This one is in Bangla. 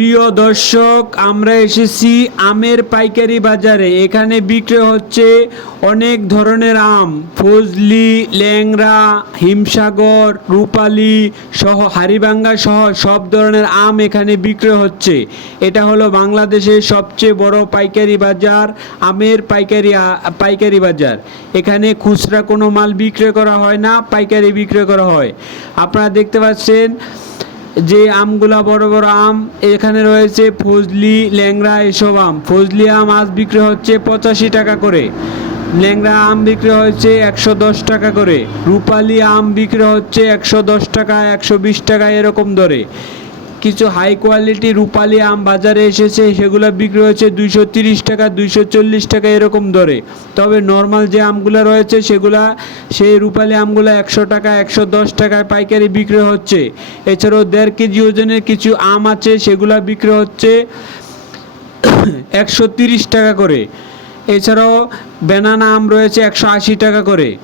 প্রিয় দর্শক, আমরা এসেছি আমের পাইকারি বাজারে। এখানে বিক্রি হচ্ছে অনেক ধরনের আম। ফজলি ল্যাংরা হিমসাগর, রূপালি সহ হারিবাঙ্গা সহ সব ধরনের আম এখানে বিক্রি হচ্ছে। এটা হলো বাংলাদেশের সবচেয়ে বড় পাইকারি বাজার, আমের পাইকারি পাইকারি বাজার। এখানে খুচরা কোনো মাল বিক্রি করা হয় না, পাইকারি বিক্রি করা হয়। আপনারা দেখতে পাচ্ছেন যে আমগুলা বড় বড় আম, এখানে রয়েছে ফজলি, ল্যাংড়া এসব আম। ফজলি আম আজ বিক্রি হচ্ছে পঁচাশি টাকা করে। ল্যাংড়া আম বিক্রি হচ্ছে একশো দশ টাকা করে। রূপালি আম বিক্রি হচ্ছে একশো দশ টাকা, একশো বিশ টাকা এরকম দরে। কিছু হাই কোয়ালিটি রূপালি আম বাজারে এসেছে, সেগুলো বিক্রি হচ্ছে দুইশো তিরিশ টাকা, দুইশো চল্লিশ টাকা এরকম দরে। তবে নর্মাল যে আমগুলো রয়েছে, সেগুলা, সেই রূপালি আমগুলো একশো টাকা, একশো দশ টাকায় পাইকারি বিক্রি হচ্ছে। এছাড়াও দেড় কেজি ওজনের কিছু আম আছে, সেগুলা বিক্রি হচ্ছে একশো তিরিশ টাকা করে। এছাড়াও ব্যানানা আম রয়েছে একশো আশি টাকা করে।